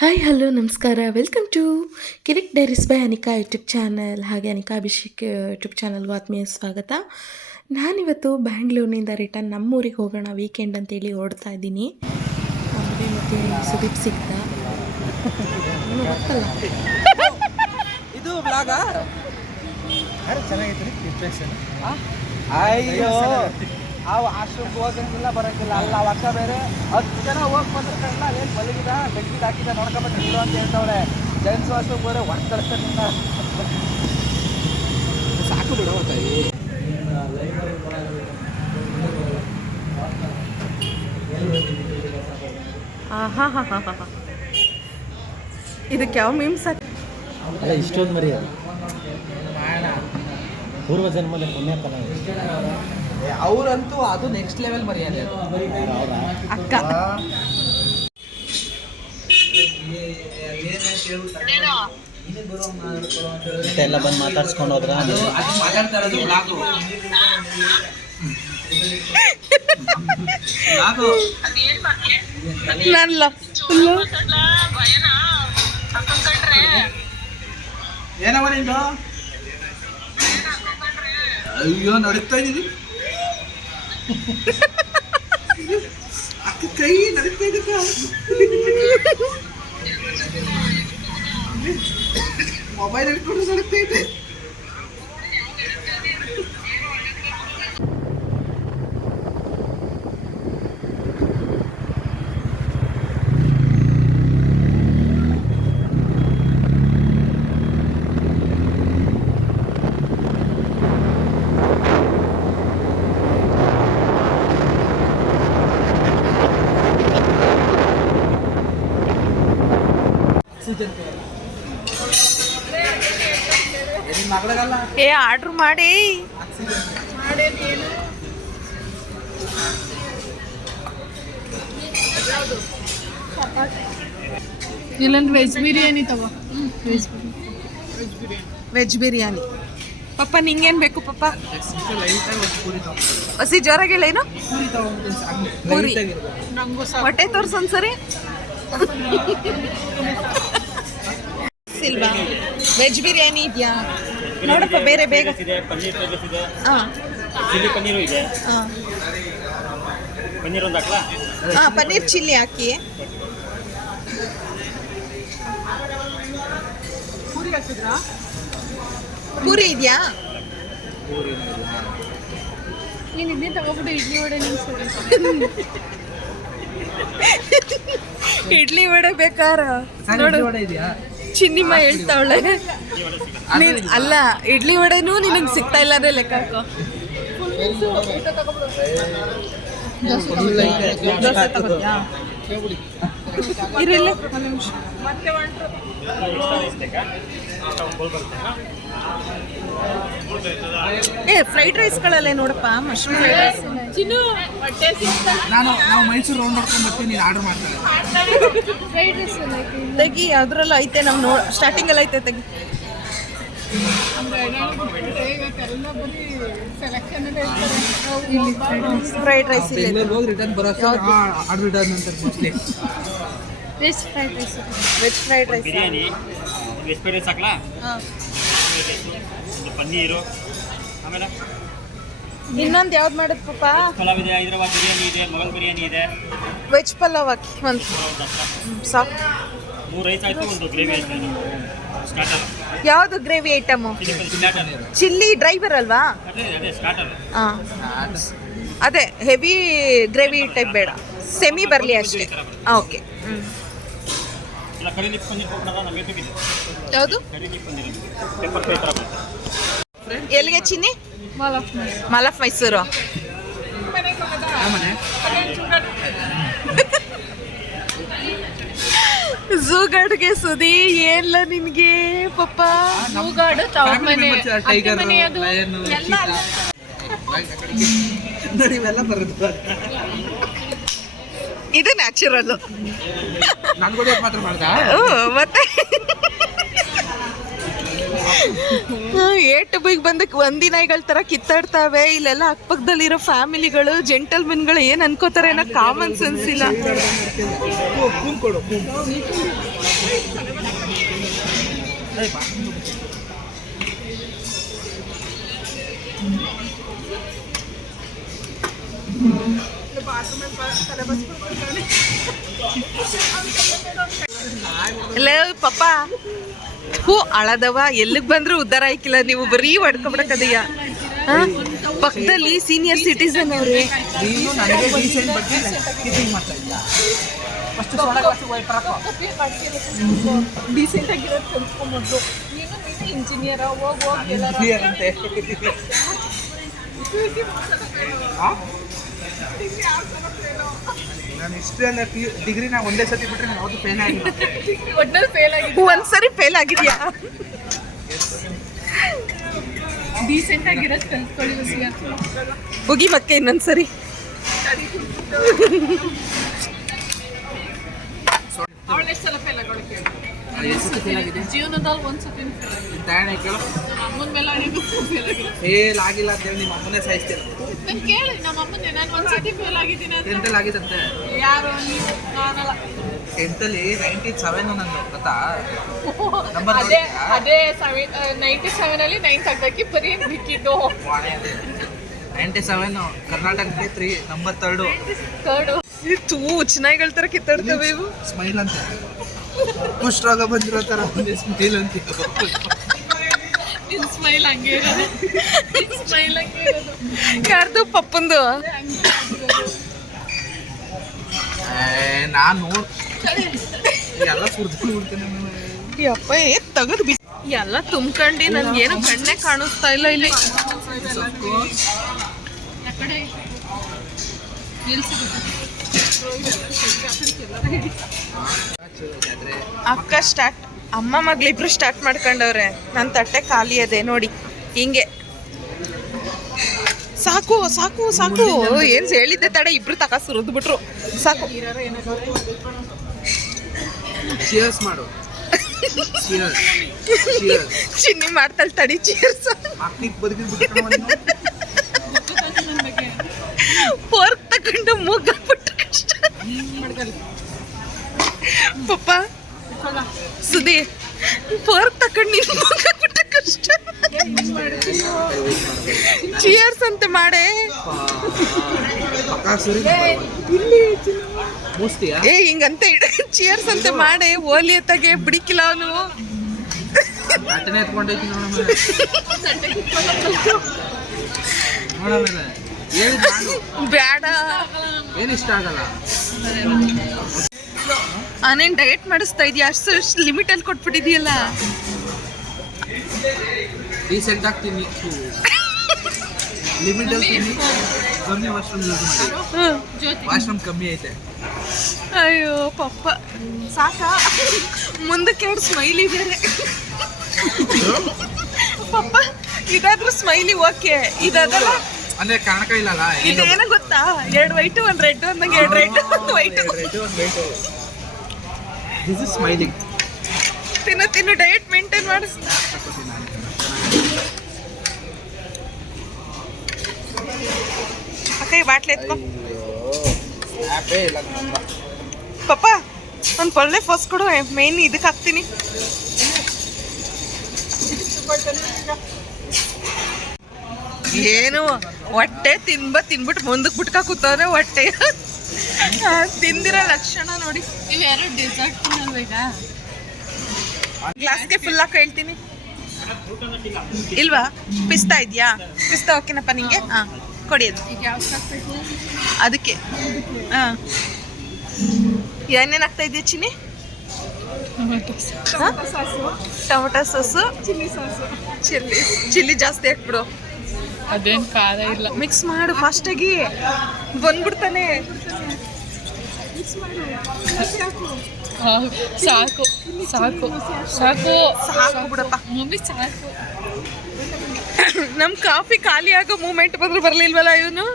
Hi hello ನಮಸ್ಕಾರ welcome to Kirik Diaries by Anika YouTube channel ಹಾಗೆ Anika Abhishek YouTube ಚಾನಲ್ಗೂ ಆತ್ಮೀಯ ಸ್ವಾಗತ. ನಾನಿವತ್ತು ಬ್ಯಾಂಗ್ಳೂರಿನಿಂದ ರಿಟರ್ನ್ ನಮ್ಮೂರಿಗೆ ಹೋಗೋಣ ವೀಕೆಂಡ್ ಅಂತೇಳಿ ಓಡ್ತಾ ಇದ್ದೀನಿ. ಅಂದರೆ ಮತ್ತು ಸುದೀಪ್ ಸಿಗ್ದ ಗೊತ್ತಲ್ಲ ಇದು ಬ್ಲಾಗ ಅಯ್ಯೋ ಅವು ಆಶ್ರಮಕ್ಕೆ ಹೋಗಂಗಿಲ್ಲ ಬರೋಂಗಿಲ್ಲ ಅಲ್ಲ ಅವ ಅಕ್ಕ ಬೇರೆ 10 ಜನ ಹೋಗಿ ಬಂದಿರ್ತಾರಲ್ಲ ಏನು ಮಲಗಿದ ಬೆಡ್ಶೀಟ್ ಹಾಕಿದ ನೋಡ್ಕೊಂಬತ್ತಿಲ್ಲ ಅಂತ ಹೇಳ್ತಾವಳೆ. ಜೈನ್ಸ್ ವಾಶ್ರೂಮ್ ಬೇರೆ ಹೊರಗೆ ಕಳಿಸ್ತಾನಿಲ್ಲ ಸಾಕು ಬಿಡೋ ತಾಯಿ. ಹಾಂ ಹಾಂ ಹಾಂ ಹಾಂ ಇದಕ್ಕೆ ಯಾವ ಮೀಮ್ಸ್ ಅಲ್ಲ ಇಷ್ಟೊಂದು ಮರಿ ಅದು ಪೂರ್ವ ಜನ್ಮದ ಪುಣ್ಯ ಫಲ. ಅವರಂತೂ ಅದು ನೆಕ್ಸ್ಟ್ ಲೆವೆಲ್ ಮರ್ಯಾದೆ ಅಕ್ಕ. ಮತ್ತೆ ಎಲ್ಲ ಬಂದು ಮಾತಾಡ್ಸ್ಕೊಂಡು ಹೋದ್ರ ಮಾತಾಡ್ತಾ ಇರೋದು ಬ್ಲಾಗು. ನಲ್ಲ ಏನವ ನಿಂದು? ಅಯ್ಯೋ ನಡೀತಾ ಇದ್ದೀವಿ ಅಕ್ಕ ಕೈ ನಡೀತಾ ಇದ್ದ ಮೊಬೈಲ್ ಹಿಡ್ಕೊಂಡು ನಡೀತಾ ಇದೆ. ಏ ಆರ್ಡ್ರ್ ಮಾಡಿ ಇಲ್ಲಂದ್ರೆ ವೆಜ್ ಬಿರಿಯಾನಿ ತಗೋ. ವೆಜ್ ಬಿರಿಯಾನಿ. ಪಪ್ಪ ನಿಂಗೇನು ಬೇಕು ಪಪ್ಪ? ಹಸಿ ಜೋರಾಗಿ ಹೇಳೇನು? ಪೂರಿ. ಹೊಟ್ಟೆ ತೋರ್ಸೊಂದ್ಸರಿ ಸಿಲ್ವಾ? ವೆಜ್ ಬಿರಿಯಾನಿ ಇದೆಯಾ ನೋಡಪ್ಪ, ಬೇರೆ ಬೇಗ. ಹಾಂ ಚಿಲ್ಲಿ ಪನ್ನೀರು ಇದೆ. ಹಾಂ ಪನ್ನೀರ್ ಒಂದು ಹಾಕ್ಲಾ? ಹಾಂ ಪನ್ನೀರ್ ಚಿಲ್ಲಿ ಹಾಕಿ. ಪೂರಿ ಇದೆಯಾ? ನೀನು ಇದನ್ನೇ ತಗೋಬಿಟ್ಟು ಇಡ್ಲಿ ವಡೆ ನಿಲ್ಸು. ಇಡ್ಲಿ ವಡೆ ಬೇಕಾರ ನೋಡು, ಚಿನ್ನಿಮ್ಮ ಹೇಳ್ತಾವಳೆ. ನೀನ್ ಅಲ್ಲ, ಇಡ್ಲಿ ವಡೆನೂ ನಿನಗೆ ಸಿಗ್ತಾ ಇಲ್ಲ ಅಂದ್ರೆ ಲೆಕ್ಕ ಹಾಕೋ. ದೋಸೆ ತಗೋತ್ಯಾ? ಇರಲ್ಲ ಒಂದು ನಿಮಿಷ. ಏ ಫ್ರೈಡ್ ರೈಸ್ಗಳಲ್ಲೇ ನೋಡಪ್ಪ, ಮಶ್ರೂಮ್ ಫ್ರೈಡ್ ರೈಸ್. ನಾವು ಮೈಸೂರು ರೌಂಡ್ ಮಾಡ್ಕೊಂಡು ಬರ್ತೀವಿ, ನೀನು ಆರ್ಡರ್ ಮಾಡ್ತಾರೆ. ಫ್ರೈಡ್ ರೈಸ್ ತೆಗಿ, ಅದ್ರಲ್ಲೂ ಐತೆ, ನಾವು ಸ್ಟಾರ್ಟಿಂಗಲ್ಲಿ ಐತೆ, ತೆಗಿ. ಫ್ರೈಡ್ ರೈಸ್ ಇಲ್ಲ. ಬೆಂಗಳೂರು ಹೋಗಿ ರಿಟರ್ನ್ ಬರೋ ಆರ್ಡರ್ ಇಡೋದು ನಂತರ mostly veg fried rice. Veg fried rice. Biryani veg fried rice ಹಾಕ್ಲಾ? ಹಾಂ. ಒಂದು ಪನ್ನೀರು, ಆಮೇಲೆ ಇನ್ನೊಂದು ಯಾವ್ದು ಮಾಡೋದು ಪಪ್ಪ? ಪಲಾವ್ ಇದೆ, ಹೈದರಾಬಾದ್ ಬಿರಿಯಾನಿ ಇದೆ, ಮೊಘಲ್ ಬಿರಿಯಾನಿ ಇದೆ. ವೆಜ್ ಪಲಾವ್ ಹಾಕಿ ಒಂದು ಸಾಕು. 3 ರೈಸ್ ಆಯಿತು, ಒಂದು ಗ್ರೇವಿ ಆಯಿತು. ಸ್ಟಾರ್ಟರ್ ಯಾವುದು gravy item? Starter chilli dry ಬರಲ್ವಾ? ಅದೇ ಸ್ಟಾರ್ಟರ್. ಹಾಂ ಅದೇ ಹೆವಿ ಗ್ರೇವಿ ಟೈಪ್ ಬೇಡ, ಸೆಮಿ ಬರಲಿ ಅಷ್ಟೇ. ಓಕೆ. ಹ್ಞೂ. ಇಲ್ಲ ಕರಿ ಲೀಫ್ ಪನ್ನೀರ್ ಕೊಡೋಣ, ನಮಗೆ ಬೇಕಿದೆ. ಯಾವುದು? Curry leaf paneer pepper fry ಥರ ಬರುತ್ತೆ. ಎಲ್ಲಿಗೆ ಚಿನ್ನಿ? Mall of Mysore. ಝೂಗಾಡ್ಗೆ ಸುದಿ ಏನ್ಲ ನಿನ್ಗೆ ಪಪ್ಪ? ಝೂಗಾಡು ತವ್ರ ಮನೆ, ಅತ್ತೆ ಮನೆ, ಅದು ಎಲ್ಲ ನೋಡಿ ಇವೆಲ್ಲ ಬರುತ್ತೆ. ಇದು ನ್ಯಾಚುರಲ್. ನಾನು ಕೂಡ ಮಾತ್ರ ಮಾಡ್ದ ಮತ್ತೆ ಏಟು ಬಿಗ್ ಬಂದಕ್ಕೆ ಒಂದಿನಾಯಿಗಳ ಥರ ಕಿತ್ತಾಡ್ತಾವೆ. ಇಲ್ಲೆಲ್ಲ ಅಕ್ಕಪಕ್ಕದಲ್ಲಿರೋ ಫ್ಯಾಮಿಲಿಗಳು ಜೆಂಟಲ್ಮೆನ್ಗಳು ಏನು ಅನ್ಕೋತಾರೆ ಅನ್ನೋ ಕಾಮನ್ ಸೆನ್ಸ್ ಇಲ್ಲ. ಕೊಡು ಇಲ್ಲ ಪಾಪ ಹೂ ಅಳದವ ಎಲ್ಲಿಗೆ ಬಂದ್ರು ಉದ್ಧಾರ ಆಯ್ಕಿಲ್ಲ. ನೀವು ಬರೀ ಹೊಡ್ಕೊಬಿಡಕದಯ್ಯ. ಪಕ್ಕದಲ್ಲಿ ಸೀನಿಯರ್ ಸಿಟಿಸನ್ ಅವ್ರೆ. ನೀನು ನನಗೆ ಡೀಸೆಂಟ್ ಬಗ್ಗೆ ಟೀಚಿಂಗ್ ಮಾಡ್ತಾ ಇದ್ಯಾ? ಫಸ್ಟ್ ಸೋಡಾ ಗ್ಲಾಸ್ ವೈಟ್ ಹಾಕೋ. ಡೀಸೆಂಟ್ ಆಗಿರೋದು ಕಲ್ತ್ಕೊಂಡ್ಬಿಟ್ಟು ನೀನು ಇಂಜಿನಿಯರ್ ಹೋಗಿ ಇಂಜಿನಿಯರ್ ಅಂತೆ. ನಾನು ಹಿಸ್ಟ್ರಿ ಅಂದ್ರೆ ಡಿಗ್ರಿ ನಾ ಒಂದೇ ಸತಿ ಬಿಟ್ರೆ ನಾನು ಯಾವುದು ಫೇಲ್ ಆಗಿಲ್ಲ. ಒಟ್ನಲ್ಲಿ ಫೇಲ್ ಆಗಿದೆ. ಒಂದ್ಸರಿ ಫೇಲ್ ಆಗಿದ್ಯಾ? ಡೀಸೆಂಟ್ ಆಗಿರೋದು ಕಲ್ತ್ಕೊಳ್ಳಿ ಬಸಿಯ. ಹೋಗಿ ಮತ್ತೆ ಇನ್ನೊಂದ್ಸರಿ. ಅವಳು ಎಷ್ಟು ಸಲ ಫೇಲ್ ಆಗೋಳಕ್ಕೆ ಎಷ್ಟು ಫೇಲ್ ಆಗಿದೆ ಜೀವನದಲ್ಲಿ ಒಂದ್ಸತಿ ಫೇಲ್ ಆಗಿದೆ. ತಾಣ ಕೇಳು. ನಮ್ಮ ಅಮ್ಮನ ಮೇಲೆ ಆಡಿದ್ದು ಫೇಲ್ ಆಗಿದೆ. ಫೇಲ್ ಆಗಿಲ್ಲ ಅಂತ ಹೇಳಿ ನಿಮ್ಮ ಅಮ್ಮನೇ ಸಾಯಿಸ್ತೀರ. ನಾನು ಕೇಳಿ ನಮ್ಮ ಅಮ್ಮನೇ ನಾನು ಒಂದ್ಸತಿ ಫೇಲ್ ಆಗಿದ್ದೀನಿ ಅಂತ. ಟೆಂತಲ್ಲಿ ಆಗಿದಂತೆ. ಯಾರು ನೀವು? ನಾನಲ್ಲ. ಟೆಂತಲ್ಲಿ 97 ನಂದು ಗೊತ್ತಾ? ನಂಬರ್ ಅದೇ 97 ಅಲ್ಲಿ 9th ಆಗ್ದಾಕಿ ಬರೀ ಬಿಕ್ಕಿದ್ದು 97 ಕರ್ನಾಟಕಕ್ಕೆ 3 ನಂಬರ್ 3 ಕರ್ಡು. ತೂ ಹುಚ್ಚನಾಯಿಗಳ ಥರ ಕಿತ್ತಾಡ್ತವೆ ಇವು. ಸ್ಮೈಲ್ ಅಂತ ಕುಷ್ಠರೋಗ ಬಂದಿರೋ ಥರ ಒಂದು ಸ್ಮೈಲ್ ಅಂತ. ನಿನ್ನ ಸ್ಮೈಲ್ ಹಂಗೆ ಇರೋದು. ನಿನ್ನ ಸ್ಮೈಲ್ ಹಂಗೆ ಇರೋದು. ಯಾರ್ದು ಪಪ್ಪಂದು? ನಾನು ನೋಡ್ ಎಲ್ಲ ಸುರ್ದು ಬಿಡ್ತೇನೆ. ಯಪ್ಪ ತೆಗೆದು ಬಿ ಎಲ್ಲ ತುಂಬ್ಕೊಂಡು ನನ್ಗೇನು ಕಣ್ಣೇ ಕಾಣಿಸ್ತಾ ಇಲ್ಲ ಇಲ್ಲಿ. ಯಾಕಡೆ ನಿಲ್ಸಿಬಿಟ್ಟು ಅಕ್ಕ ಸ್ಟಾರ್ಟ್, ಅಮ್ಮ ಮಗಳಿಬ್ರು ಸ್ಟಾರ್ಟ್ ಮಾಡ್ಕೊಂಡವ್ರೆ. ನನ್ನ ತಟ್ಟೆ ಖಾಲಿ ಅದೇ ನೋಡಿ ಹಿಂಗೆ. ಸಾಕು ಸಾಕು ಸಾಕು. ಏನು ಹೇಳಿದ್ದೆ ತಡೆ, ಇಬ್ರು ತಕ ಸುರಿದು ಬಿಟ್ರು. ಸಾಕು. ಚಿಯರ್ಸ್ ಮಾಡು. Cheers cheers. ಚಿನ್ನಿ ಮಾಡ್ತಾಳೆ ತಡಿ. ಚೀರ್ಸ್. ಮಕ್ಳಿಗೆ ಬದುಕಿದ್ಬಿಟ್ಟು ಫೋರ್ಕ್ ತಗೊಂಡು ಮೂಗಾಕ್ಬಿಟ್ಟು ಕಷ್ಟ. ಪಪ್ಪ ಸುದಿ ಫೋರ್ಕ್ ತಗೊಂಡು ನೀನು ಮೂಗಾಕ್ಬಿಟ್ಟು ಕಷ್ಟ. ಚಿಯರ್ಸ್ ಅಂತ ಮಾಡೆ. ಏ ಹಿಂಗಂತ ಚಿಯರ್ಸ್ ಅಂತ ಮಾಡೆ. ಓಲಿ ಎತ್ತಾಗೆ ಬಿಡಿಕಿಲ್ಲ ಅವನು. ಅಟನೆ ಎತ್ಕೊಂಡೈತಿ ನೋಡಮೇಲೆ ಬ್ಯಾಡ. ಏನು ಇಷ್ಟ ಆಗಲ್ಲ. ನಾನೇನು ಡಯಟ್ ಮಾಡಿಸ್ತಾ ಇದೀಯ? ಅಷ್ಟು ಲಿಮಿಟಲ್ಲಿ ಕೊಟ್ಬಿಟ್ಟಿದೆಯಲ್ಲ. ಡೀಸೆಂಟ್ ಆಗ್ತೀನಿ. ಲಿಮಿಟಲ್ಲಿ ತಿನ್ನಿ. ಕಮ್ಮಿ ವಾಶ್ರೂಮ್ ಯೂಸ್ ಮಾಡಿ. ವಾಶ್ರೂಮ್ ಕಮ್ಮಿ ಐತೆ. ಅಯ್ಯೋ ಪಪ್ಪ ಸಾಕ. ಮುಂದಕ್ಕೆ ಎರಡು ಸ್ಮೈಲಿ ಬೇರೆ. ಪಪ್ಪ ಇದಾದ್ರೂ ಸ್ಮೈಲಿ ಓಕೆ, ಇದಲ್ಲ. ಅಂದ್ರೆ ಕಾಣಕ ಇಲ್ಲಲ್ಲ. ಇದೇನ ಗೊತ್ತಾ? 2 ವೈಟು 1 ರೆಡ್ ಅಂದಂಗೆ 2 red 1 white. This is smiling. ತಿನ್ನು ಡಯಟ್ ಮೇಂಟೈನ್ ಮಾಡಿಸ್. ಅಕ್ಕ ಈ ಬಾಟ್ಲಿ ಎತ್ಕೊ. ಪಪ್ಪ ಒಂದು ಒಳ್ಳೆ ಫಸ್ಟ್ ಕೊಡು. ಮೇನ್ ಇದಕ್ಕೆ ಹಾಕ್ತೀನಿ. ಏನು ಹೊಟ್ಟೆ ತಿನ್ಬಿಟ್ಟು ಮುಂದಕ್ಕೆ ಬಿಟ್ಕ ಕೂತವ್ರೆ. ಹೊಟ್ಟೆ ತಿಂದಿರೋ ಲಕ್ಷಣ ನೋಡಿ. ನೀವು ಯಾರು ಡೆಸರ್ಟ್ ತಿನ್ನಲ್ವ ಈಗ? ಗ್ಲಾಸ್ಗೆ ಫುಲ್ ಹಾಕಿ ಹೇಳ್ತೀನಿ. ಇಲ್ವಾ? ಪಿಸ್ತಾ ಇದೆಯಾ? ಪಿಸ್ತಾ ಓಕೆನಪ್ಪ ನಿಂಗೆ? ಹಾಂ ಕೊಡಿ. ಅದು ಈಗ ಯಾವ ಹಾಕ್ಬೇಕು ಅದಕ್ಕೆ. ಹಾಂ ಏನೇನು ಹಾಕ್ತಾ ಇದೆಯಾ ಚಿನ್ನಿ? ಟೊಮೊಟೊ ಸಾಸು, ಚಿಲ್ಲಿ ಜಾಸ್ತಿ ಹಾಕ್ಬಿಡು. ಅದೇನು ಖಾರ ಇಲ್ಲ. ಮಿಕ್ಸ್ ಮಾಡು ಫಾಸ್ಟಾಗಿ, ಬಂದ್ಬಿಡ್ತಾನೆ. ಸಾಕು ಸಾಕು ಸಾಕು ಸಾಕು ಬಿಡಪ್ಪ ಮಮ್ಮಿ ಸಾಕು. ನಮ್ಮ ಕಾಫಿ ಖಾಲಿ ಆಗೋ ಮೂಮೆಂಟ್ ಬಂದ್ರೆ ಬರಲಿಲ್ವಲ್ಲ ಇವನು.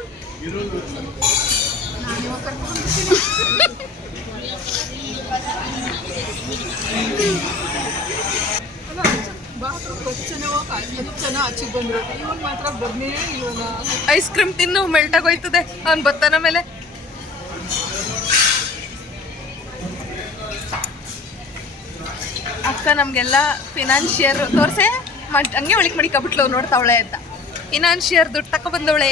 ಸಾಯಂಕಾಲ ಚೆನ್ನಾಗಿ ಆಚೆಗೆ ಬಂದಿರುತ್ತೆ ಇವನ್ ಮಾತ್ರ ಬರ್ನೇ ಇಲ್ವಲ್ಲ. ಐಸ್ ಕ್ರೀಮ್ ತಿನ್ನು ಮೆಲ್ಟಾಗೋಯ್ತದೆ ಅವ್ನು ಬತ್ತಾನ ಮೇಲೆ. ಅಕ್ಕ ನಮಗೆಲ್ಲ ಫಿನಾನ್ಷಿಯರ್ ತೋರ್ಸೆ ಹಂಗೆ ಒಳಗೆ ಮಡಿಕಬಿಟ್ಲು ನೋಡ್ತಾವಳೆ ಅಂತ. ಫಿನಾನ್ಷಿಯರ್ ದುಡ್ಡು ತಗೊಬಂದವಳೆ.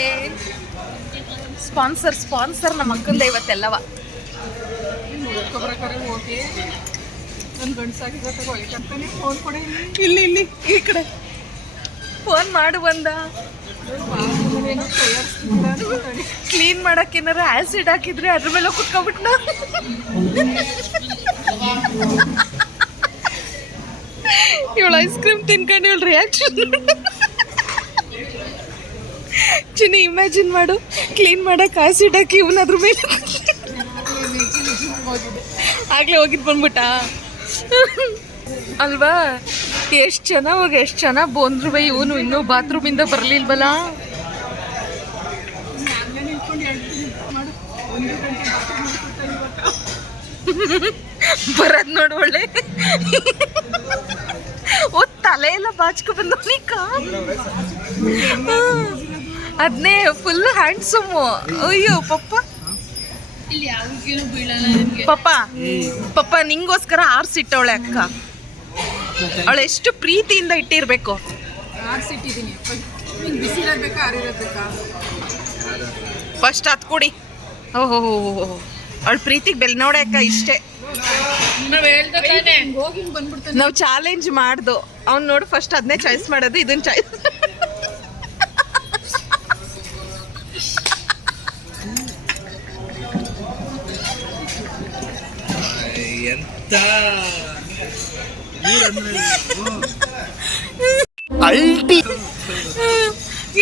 ಸ್ಪಾನ್ಸರ್ ನಮ್ಮ ಅಕ್ಕಂದ ಇವತ್ತೆಲ್ಲವ. ನೋಡ್ಕೊಬರಕಾರೆ ಹೋಗಿ ನನ್ನ ಗಂಡಸಾಗಿದ್ದ ತಗೊಳ್ಕಂತಾನೆ ಫೋನ್ ಕೊಡಿ. ಇಲ್ಲಿ ಈ ಕಡೆ ಫೋನ್ ಮಾಡು ಬಂದ. ಕ್ಲೀನ್ ಮಾಡಕ್ಕೆ ಏನಾರ ಆಸಿಡ್ ಹಾಕಿದ್ರೆ ಅದ್ರ ಮೇಲೆ ಕುತ್ಕೊಬಿಟ್ನ. ಇವಳು ಐಸ್ ಕ್ರೀಮ್ ತಿನ್ಕೊಂಡು ಇವಳು ರಿಯಾಕ್ಷನ್ ಚಿನ್ನಿ ಇಮ್ಯಾಜಿನ್ ಮಾಡು. ಕ್ಲೀನ್ ಮಾಡಕ್ಕೆ ಆಸಿಡ್ ಹಾಕಿ ಇವನ ಅದ್ರ ಮೇಲೆ ಆಗ್ಲೇ ಹೋಗಿದ್ ಬಂದ್ಬಿಟ್ಟ ಅಲ್ವಾ. ಎಷ್ಟು ಜನ ಬಂದ್ರು ಬೈ ಇವನು ಇನ್ನೂ ಬಾತ್ರೂಮಿಂದ ಬರ್ಲಿಲ್ವಲ್ಲ. ಬರದ್ ನೋಡು ಒಳ್ಳೆ. ಓ ತಲೆ ಎಲ್ಲ ಬಾಚ್ಕೊ ಬಂದವನಿಕ. ಅದನ್ನೇ ಫುಲ್ ಹ್ಯಾಂಡ್ಸಮ್. ಅಯ್ಯೋ ಪಪ್ಪ ಇಲ್ಲಿ ಯಾವಾಗೇನು ಬೀಳಲ್ಲ ನಿಮಗೆ. ಪಪ್ಪ ನಿಂಗೋಸ್ಕರ ಆರ್ಸಿಟ್ಟವಳೆ ಅಕ್ಕ. ಅವಳು ಎಷ್ಟು ಪ್ರೀತಿಯಿಂದ ಇಟ್ಟಿರ್ಬೇಕು. ಆರ್ಸಿಟ್ಟಿದ್ದೀನಿ. ನಿಂಗೆ ಬಿಸಿ ಇರಬೇಕಾ ಆರಿರಬೇಕಾ? ಫಸ್ಟ್ ಅದು ಕೊಡಿ. ಓಹೋ ಅವಳ ಪ್ರೀತಿಗೆ ಬೆಲೆ ನೋಡೆ ಅಕ್ಕ. ಇಷ್ಟೇ ನಾವು ಹೇಳ್ದಾನೆ ಹೋಗಿ ಬಂದ್ಬಿಡ್ತಾನೆ. ನಾವು ಚಾಲೆಂಜ್ ಮಾಡ್ದು. ಅವ್ನು ನೋಡು ಫಸ್ಟ್ ಅದನ್ನೇ ಚಾಯ್ಸ್ ಮಾಡೋದು, ಇದನ್ನ ಚಾಯ್ಸ್. ಎಂತ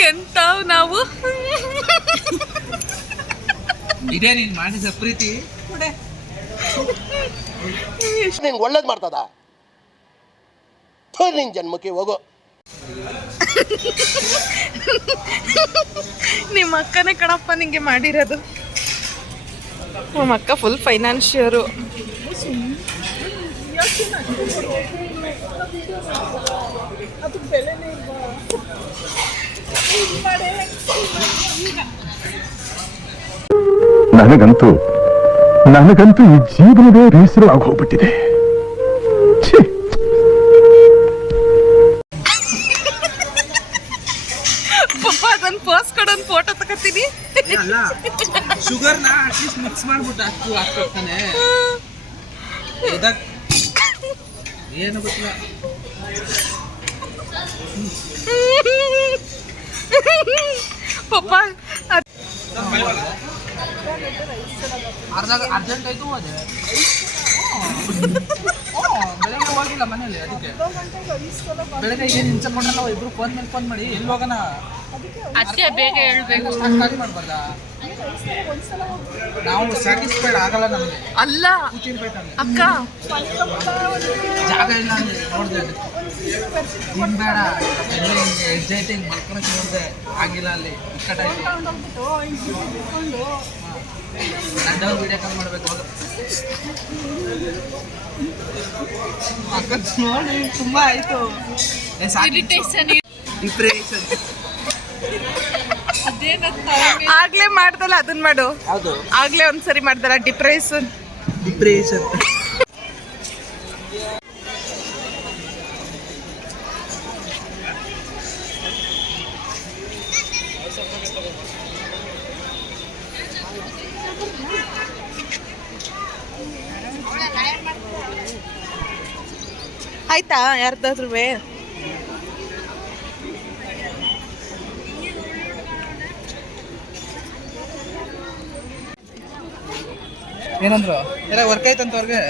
ಎಂತಾವ್ ನಾವು. ಇದೇ ನೀನ್ ಮಾಡಿದ ಪ್ರೀತಿ. ನಿಂಗೆ ಒಳ್ಳೇದು ಮಾಡ್ತದ ನಿನ್ ಜನ್ಮಕ್ಕೆ ಹೋಗೋ. ನಿಮ್ಮ ಅಕ್ಕನೇ ಕಣಪ್ಪ ನಿಂಗೆ ಮಾಡಿರೋದು. ನಮ್ಮ ಅಕ್ಕ ಫುಲ್ ಫೈನಾನ್ಷಿಯರು. ನನಗಂತೂ ಈ ಜೀವನವೇ ಬೇಸರ ಆಗೋಗ್ಬಿಟ್ಟಿದೆ. ಪಪ್ಪ ಅದನ್ನ ಪೋಸ್ ಕೊಡೋನ್ ಫೋಟೋ ತಗೋತೀನಿ. ಅಲ್ಲ ಶುಗರ್ನ ಅಟ್ಲೀಸ್ಟ್ ಮಿಕ್ಸ್ ಮಾಡ್ಬಿಟ್ಟು ಹಾಕ್ತಾನೆ. ಏನು ಗೊತ್ತಿಲ್ಲ. ಪಪ್ಪ ಅರ್ಜೆಂಟ್ ಆಯ್ತು ಅದೇ. ಬೆಳಗ್ಗೆ ಹೋಗಿಲ್ಲ ಮನೇಲಿ, ಅದಕ್ಕೆ ಬೆಳಗ್ಗೆ ಏನು ಹಿಂಸಕೊಂಡಲ್ಲ. ಇಬ್ರು ಫೋನ್ ಮೇಲೆ ಫೋನ್ ಮಾಡಿ ಎಲ್ಲಿ ಹೋಗೋಣ ಅಷ್ಟೇ ಬೇಗ ಹೇಳ್ಬೇಕು. ಖಾಲಿ ಮಾಡ್ಬಾರ್ದ? ನಾವು ಸ್ಯಾಟಿಸ್ಫೈಡ್ ಆಗಲ್ಲ ನಮಗೆ. ಅಲ್ಲ ಅಕ್ಕ ಜಾಗ ಇಲ್ಲ ಅಂದ್ರೆ ನೋಡಿದೆ ಇನ್ ಬೇಡ ಎಲ್ಲ ಹೆಜ್ಜೆ ಹಿಂಗೆ ಮಲ್ಕೊಳಕ್ಕೆ ನೋಡಿದೆ. ಆಗಿಲ್ಲ ಅಲ್ಲಿ ಇಕ್ಕಟ್ಟ ನಂದವ್ರು ವಿಡಿಯೋ ಕಾಲ್ ಮಾಡ್ಬೇಕು. ಅಕ್ಕ ನೋಡಿ ತುಂಬಾ ಆಯ್ತು. ಡಿಪ್ರೆಷನ್ ಆಗ್ಲೇ ಮಾಡ್ದಲ್ಲ ಅದನ್ನ ಮಾಡು. ಯಾವುದು? ಆಗ್ಲೇ ಒಂದ್ಸರಿ ಮಾಡ್ದಲ್ಲ ಡಿಪ್ರೆಷನ್. ಆಯ್ತಾ ಯಾರ್ದಾದ್ರೂ? ಏನಂದ್ರು ಎಲ್ಲ ವರ್ಕ್ ಆಯ್ತಂತ ಅವ್ರಿಗೆ.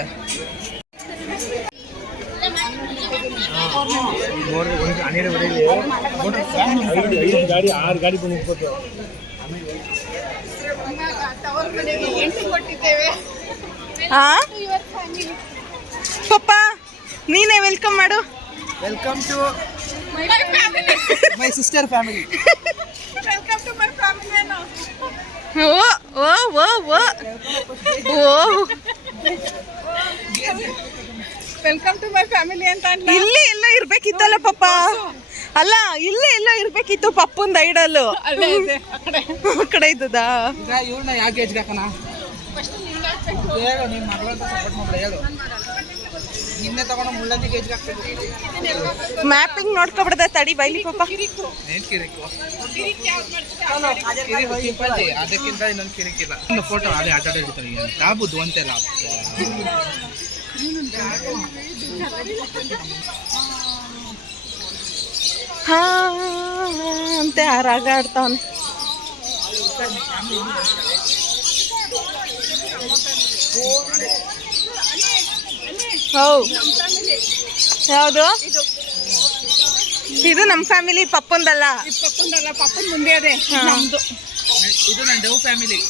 ಗಾಡಿ 6 ಗಾಡಿ ಬಂದು ಪಪ್ಪ ನೀನೇ ವೆಲ್ಕಮ್ ಮಾಡು. Welcome to my sister family. Welcome to my family. ಓ ಓ ಓ ಓ ಓ ವೆಲ್ಕಮ್ ಟು ಮೈ ಫ್ಯಾಮಿಲಿ ಅಂತ ಇಲ್ಲಿ ಎಲ್ಲ ಇರ್ಬೇಕಿತ್ತಲ್ಲ ಪಪ್ಪ. ಅಲ್ಲ ಇಲ್ಲೇ ಎಲ್ಲ ಇರ್ಬೇಕಿತ್ತು ಪಪ್ಪಂದ ಐಡಲ್ಲು ಅಲ್ಲೇ ಇದೆ ಆ ಕಡೆ. ಆ ಕಡೆ ಇದ್ದದಾ? ಈಗ ಇವ್ರನ್ನ ಯಾಕೆ ಏಜ್ಗೆ ಹಾಕೋಣ? ಹೇಳು ನಿಮ್ಮ ಮಗಳು ಅಂತ ಸಪೋರ್ಟ್ ಮಾಡ್ಬಿಡ ಹೇಳು. ನಿನ್ನೆ ತಗೊಂಡು ಮುಳ್ಳಂದಿ ಏಜ್ಗೆ ಹಾಕ್ಬೇಕು. ಮ್ಯಾಪಿಂಗ್ ನೋಡ್ಕೊಬಿಡ್ದ ತಡಿ ಬೈಲಿ ಪಾಪ. ಏನ್ ಕಿರಿಕು? ಅದಕ್ಕಿಂತ ಇನ್ನೊಂದು ಕಿರಿಕಿಲ್ಲ. ಒಂದು ಫೋಟೋ ಅದೇ ಆಟ ಹಿಡಿತಾರೆ ಯಾವುದು ಅಂತೆಲ್ಲ. ಹಾ ಅಂತೆ ಆ ರಾಗ ಆಡ್ತಾವನೆ. ಹೌದು ಯಾವುದು ಇದು? ನಮ್ಮ ಫ್ಯಾಮಿಲಿ ಪಪ್ಪಂದಲ್ಲ. ಪಪ್ಪಂದಲ್ಲ, ಪಪ್ಪನ ಮುಂದೆ ಅದೇ ನಮ್ದು. ಇದು ನನ್ನ ಡವ್ ಫ್ಯಾಮಿಲಿ.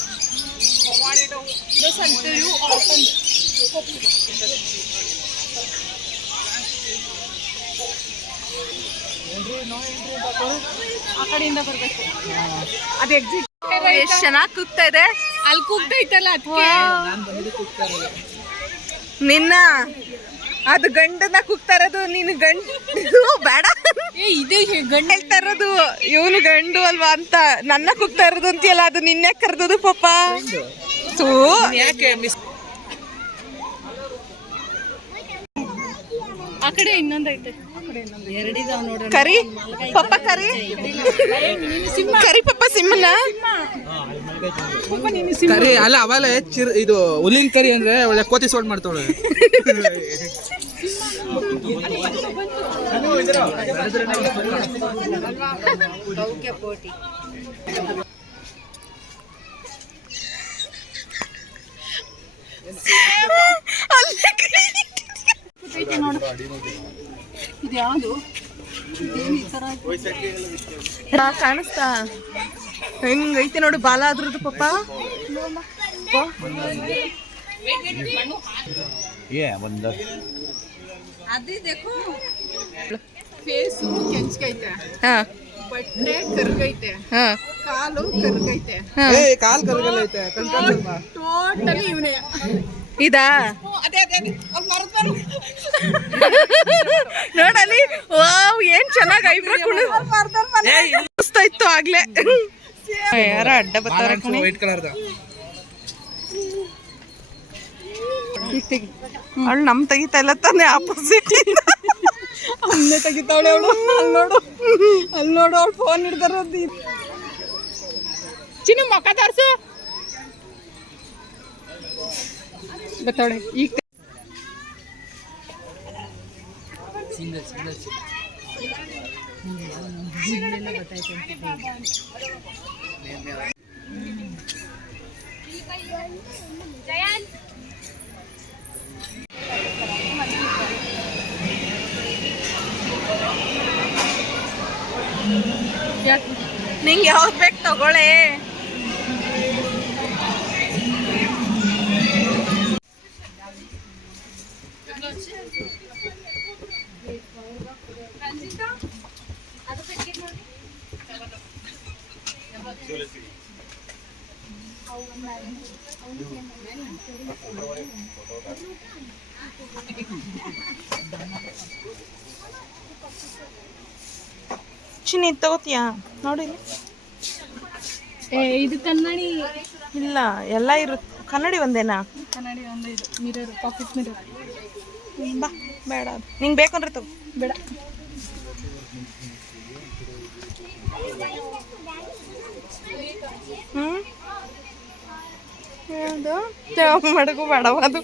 ಆ ಕಡೆಯಿಂದ ಬರ್ಬೇಕು. ಅದು ಎಕ್ಸಿಟ್. ಎಷ್ಟು ಚೆನ್ನಾಗಿ ಕೂಗ್ತಾ ಇದೆ. ಅಲ್ಲಿ ಕೂಗ್ತೈತಲ್ಲ ಅದಕ್ಕೆ. ನಾನು ಬಂದಿದ್ದು ಕೂಗ್ತಾ ಇರೋದು. ನಿನ್ನ ಅದು ಗಂಡನ ಕೂಗ್ತಾ ಇರೋದು. ನೀನು ಗಂಡು ಬೇಡ ಇದೇ ಗಂಡ ಹೇಳ್ತಾ ಇರೋದು. ಇವನು ಗಂಡು ಅಲ್ವಾ ಅಂತ ನನ್ನ ಕೂಗ್ತಾ ಇರೋದು ಅಂತೀಯಲ್ಲ, ಅದು ನಿನ್ನೆ ಕರೆದದು ಪಾಪ. ತೂ ಯಾಕೆ ಮಿಸ್? ಆ ಕಡೆ ಇನ್ನೊಂದೈತೆ. ಕರಿ ಪಪ್ಪ ಕರಿ ಕರಿ ಪಪ್ಪ ಸಿಂಹನ. ಕರಿ ಅಲ್ಲ ಅವಲೇ ಇದು ಹುಲ್ಲಿನ ಕರಿ ಅಂದ್ರೆ ಒಳ್ಳೆ ಕೋತಿ ಸೋಡ್ ಮಾಡ್ತಾವಳೆ. ಇದು ಯಾವುದು ಕಾಣಿಸ್ತಾ ಹೆಂಗೈತೆ ನೋಡು ಬಾಲ ಅದ್ರದ್ದು ಪಾಪ. ಫೇಸು ಕೆಂಚ್ಕೈತೆ, ಹಾ ಬಟ್ಟೆ ಕರ್ಗೈತೆ, ಹಾ ಕಾಲು ಕರ್ಗೈತೆ, ಏ ಕಾಲ್ ಕರ್ಗಲ್ಲ ಐತೆ ಕಣ್ಕಂಡ್ರಮ್ಮ. ಟೋಟಲಿ ಇವನೇ. ಇದಾ ಅದೇ ಅದೇ ಅದೇ ಅವ್ರು ಮರದ್ಬಾರು. ನೋಡಲಿ. ವಾವ್ ಏನ್ ಚೆನ್ನಾಗಿ ಐಬ್ರೋ ಕುಣಿಸ್ತಾ ಇತ್ತು ಆಗ್ಲೇ. ಯಾರ ಅಡ್ಡ ಬರ್ತಾರ ವೈಟ್ ಕಲರ್ದ. ಅವಳು ನಮ್ ತೆಗಿತಾ ಇಲ್ಲ ತಾನೆ, ಆಪೋಸಿಟ್. ಅವನ್ನೇ ತೆಗಿತಾವಳೆ ಅವಳು. ಅಲ್ಲಿ ನೋಡು, ಅಲ್ಲಿ ನೋಡು, ಅವ್ಳು ಫೋನ್ ಹಿಡ್ದಾರದು. ಚಿನ್ನು ಮಕ್ಕ ತೋರ್ಸು. ಬತ್ತಾವಳೆ ಈಗ. ನಿಂಗೆ ಯಾವ್ದು ಬೇಕು ತಗೊಳ್ಳೆ. ಚಿನ್ನಿ ತಗೋತೀಯಾ ನೋಡಿ. ಇದು ಕನ್ನಡಿ ಇಲ್ಲ ಎಲ್ಲ ಇರುತ್ತೆ. ಕನ್ನಡಿ ಒಂದೇನಾ? ಕನ್ನಡಿ ಒಂದು ಇದು ಮಿರರ್, ಪಾಕೆಟ್ ಮಿರರ್. ಬಾ ಬೇಡ ಅದು ನಿಂಗೆ ಬೇಕಂದ್ರೆ ತಗೋ. ಬೇಡ. ಯಾವುದು ಮಡಗು ಬೇಡವ ಅದು.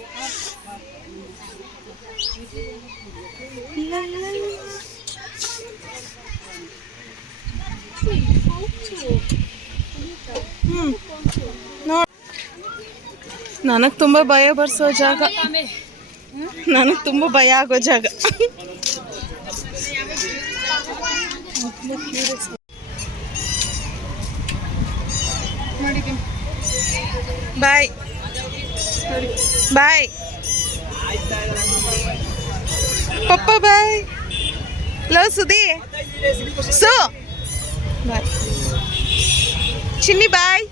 ನನಗೆ ತುಂಬ ಭಯ ಬರ್ಸೋ ಜಾಗ, ನನಗೆ ತುಂಬ ಭಯ ಆಗೋ ಜಾಗ. ಬಾಯ್ ಬಾಯ್ ಪಪ್ಪ ಬಾಯ್. ಲವ್ ಸುದಿ ಸು ಬಾಯ್. ಚಿನ್ನಿ ಬಾಯ್.